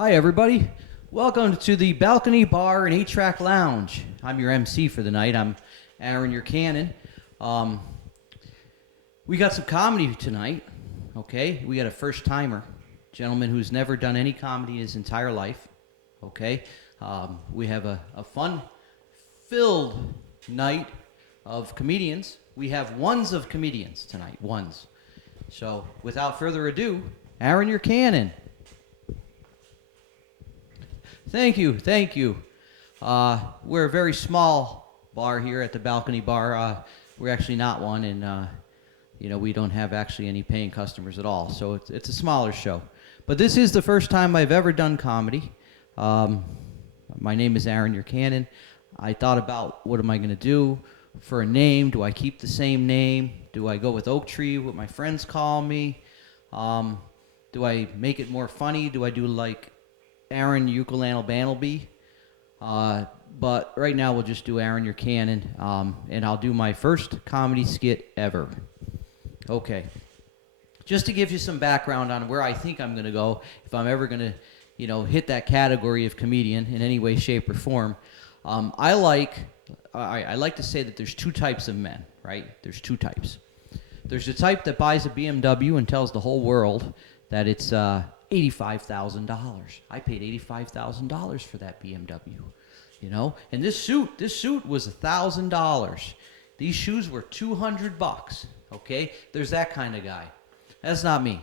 Hi, everybody. Welcome to the Balcony Bar and 8-Track Lounge. I'm your MC for the night. I'm Aaron, your canon. We got some comedy tonight, okay? We got a first-timer, gentleman who's never done any comedy in his entire life, okay? We have a fun-filled night of comedians. We have ones of comedians tonight, ones. So, without further ado, Aaron, your canon. Thank you. We're a very small bar here at the Balcony Bar. We're actually not one, and we don't have actually any paying customers at all. So it's a smaller show. But this is the first time I've ever done comedy. My name is Aaron, your canon. I thought about what am I going to do for a name. Do I keep the same name? Do I go with Oak Tree, what my friends call me? Do I make it more funny? Do I do like Aaron Ukulele Bantleby? But right now we'll just do Aaron, your canon, and I'll do my first comedy skit ever. Okay. Just to give you some background on where I think I'm going to go, if I'm ever going to, hit that category of comedian in any way, shape, or form. I like to say that there's two types of men, right? There's two types. There's the type that buys a BMW and tells the whole world that it's $85,000. I paid $85,000 for that BMW, And this suit was $1,000. These shoes were $200. Okay, there's that kind of guy. That's not me.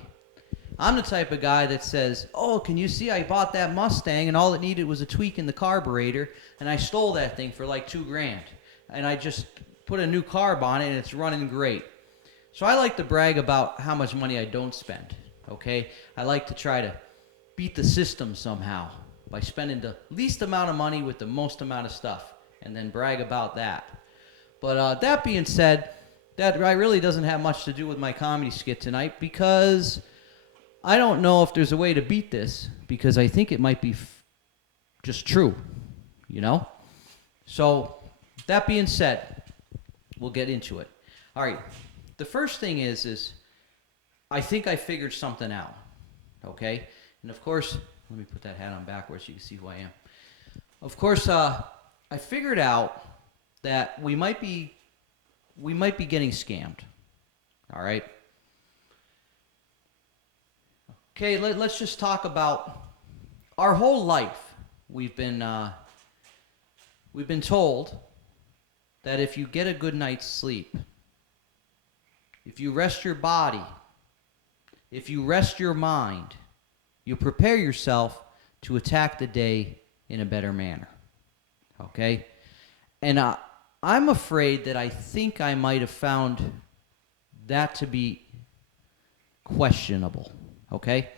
I'm the type of guy that says, "Oh, can you see? I bought that Mustang, and all it needed was a tweak in the carburetor, and I stole that thing for like $2,000, and I just put a new carb on it, and it's running great." So I like to brag about how much money I don't spend. Okay, I like to try to beat the system somehow by spending the least amount of money with the most amount of stuff, and then brag about that. But that being said, that really doesn't have much to do with my comedy skit tonight, because I don't know if there's a way to beat this, because I think it might be just true, So that being said, we'll get into it. All right, the first thing is I think I figured something out, okay? And of course, let me put that hat on backwards so you can see who I am. Of course, I figured out that we might be getting scammed, all right? Okay, let's just talk about our whole life. We've been told that if you get a good night's sleep, if you rest your body, if you rest your mind, you prepare yourself to attack the day in a better manner. Okay? And I'm afraid that I think I might have found that to be questionable. Okay?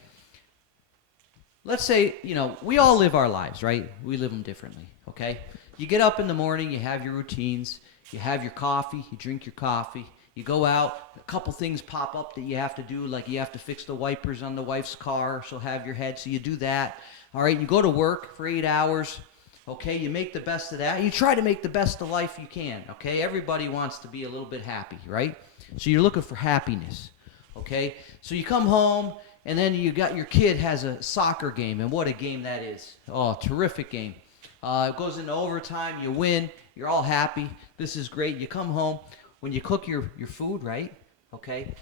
Let's say, we all live our lives, right? We live them differently. Okay? You get up in the morning, you have your routines, you have your coffee, you drink your coffee. You go out, a couple things pop up that you have to do, like you have to fix the wipers on the wife's car, she'll have your head, so you do that. All right, you go to work for 8 hours, okay, you make the best of that. You try to make the best of life you can, okay? Everybody wants to be a little bit happy, right? So you're looking for happiness, okay? So you come home, and then you got your kid has a soccer game, and what a game that is. Oh, terrific game. It goes into overtime, you win, you're all happy, this is great. You come home. When you cook your food, right, okay,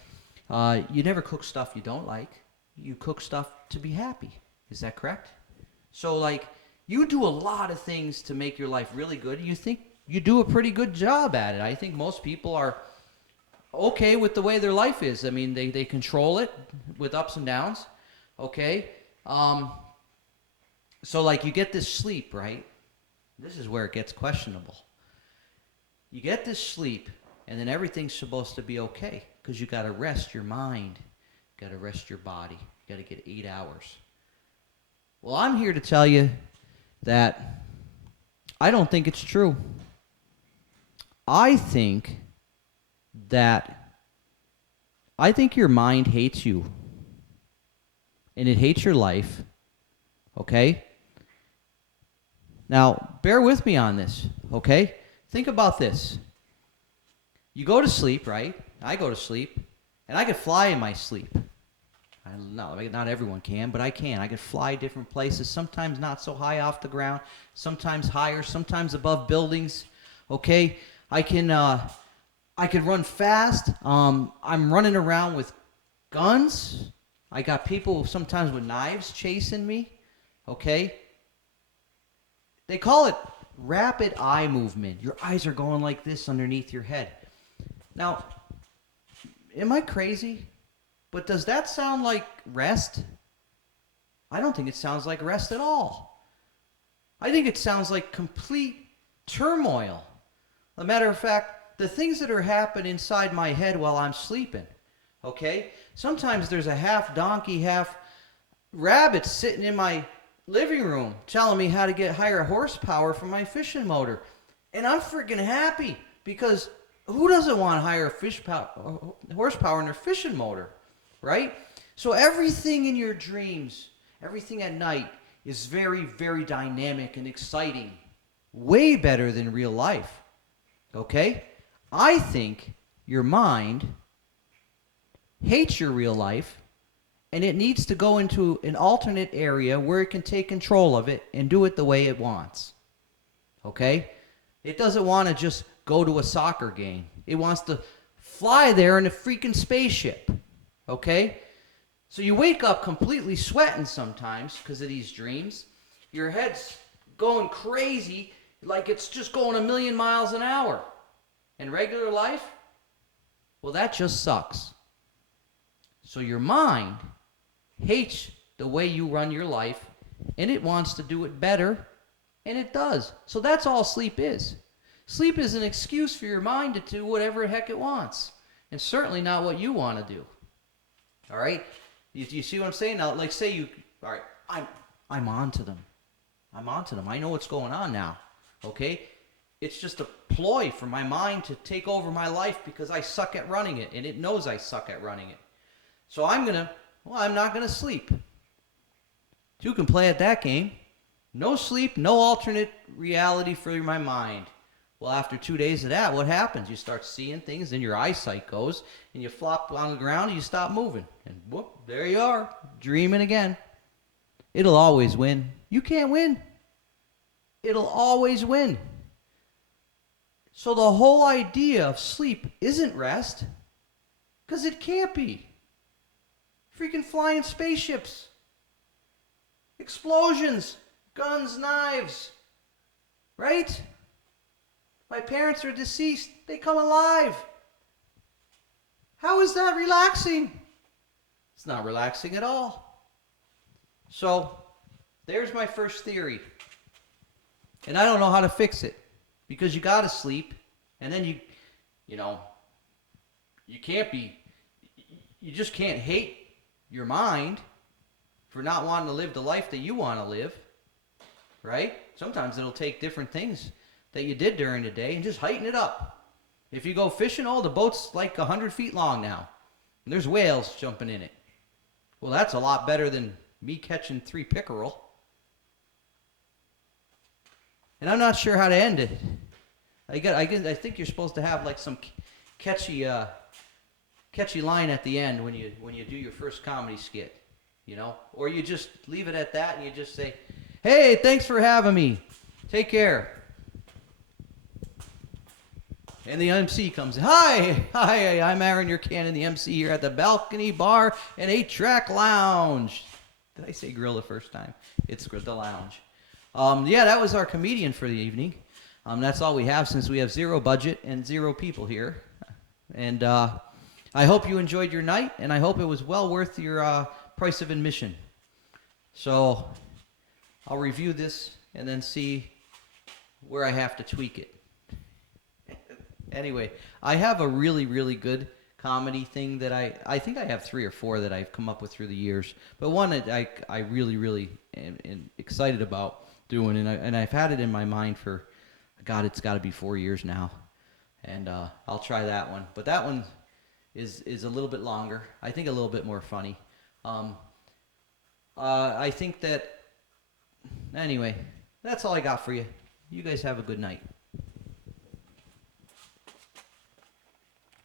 you never cook stuff you don't like. You cook stuff to be happy. Is that correct? So, you do a lot of things to make your life really good. You think you do a pretty good job at it. I think most people are okay with the way their life is. I mean, they control it with ups and downs, okay? So, you get this sleep, right? This is where it gets questionable. You get this sleep, and then everything's supposed to be okay, because you got to rest your mind, got to rest your body, you got to get 8 hours. Well, I'm here to tell you that I don't think it's true. I think your mind hates you, and it hates your life, okay? Now, bear with me on this, okay? Think about this. You go to sleep, right? I go to sleep, and I can fly in my sleep. And not everyone can, but I can. I can fly different places, sometimes not so high off the ground, sometimes higher, sometimes above buildings. Okay? I can run fast. I'm running around with guns. I got people sometimes with knives chasing me. Okay? They call it rapid eye movement. Your eyes are going like this underneath your head. Now, am I crazy? But does that sound like rest? I don't think it sounds like rest at all. I think it sounds like complete turmoil. As a matter of fact, the things that are happening inside my head while I'm sleeping, okay? Sometimes there's a half donkey, half rabbit sitting in my living room telling me how to get higher horsepower for my fishing motor. And I'm freaking happy because who doesn't want higher horsepower in their fishing motor, right? So everything in your dreams, everything at night is very, very dynamic and exciting. Way better than real life, okay? I think your mind hates your real life and it needs to go into an alternate area where it can take control of it and do it the way it wants, okay? It doesn't want to just go to a soccer game. It wants to fly there in a freaking spaceship, okay? So you wake up completely sweating sometimes because of these dreams. Your head's going crazy like it's just going 1,000,000 miles an hour. In regular life, well, that just sucks. So your mind hates the way you run your life, and it wants to do it better, and it does. So that's all sleep is. Sleep is an excuse for your mind to do whatever the heck it wants, and certainly not what you want to do. All right? You see what I'm saying? Now, like say you, all right, I'm on to them. I'm on to them. I know what's going on now. Okay? It's just a ploy for my mind to take over my life because I suck at running it, and it knows I suck at running it. So I'm not going to sleep. You can play at that game. No sleep, no alternate reality for my mind. Well, after 2 days of that, what happens? You start seeing things, and your eyesight goes, and you flop on the ground, and you stop moving. And whoop, there you are, dreaming again. It'll always win. You can't win. It'll always win. So the whole idea of sleep isn't rest, because it can't be. Freaking flying spaceships, explosions, guns, knives, right? My parents are deceased. They come alive. How is that relaxing? It's not relaxing at all. So there's my first theory. And I don't know how to fix it. Because you got to sleep. And then you just can't hate your mind for not wanting to live the life that you want to live. Right? Sometimes it'll take different things that you did during the day and just heighten it up. If you go fishing, the boat's like 100 feet long now. And there's whales jumping in it. Well, that's a lot better than me catching 3 pickerel. And I'm not sure how to end it. I think you're supposed to have like some catchy line at the end when you do your first comedy skit, or you just leave it at that and you just say, "Hey, thanks for having me. Take care." And the MC comes in. Hi, I'm Aaron, your Cannon, the MC here at the Balcony Bar and 8-Track Lounge. Did I say grill the first time? It's the lounge. That was our comedian for the evening. That's all we have since we have 0 budget and 0 people here. And I hope you enjoyed your night, and I hope it was well worth your price of admission. So I'll review this and then see where I have to tweak it. Anyway, I have a really, really good comedy thing that I think I have 3 or 4 that I've come up with through the years. But one that I really, really am excited about doing, and I've had it in my mind for, God, it's got to be 4 years now. And I'll try that one. But that one is a little bit longer. I think a little bit more funny. I think that, anyway, that's all I got for you. You guys have a good night.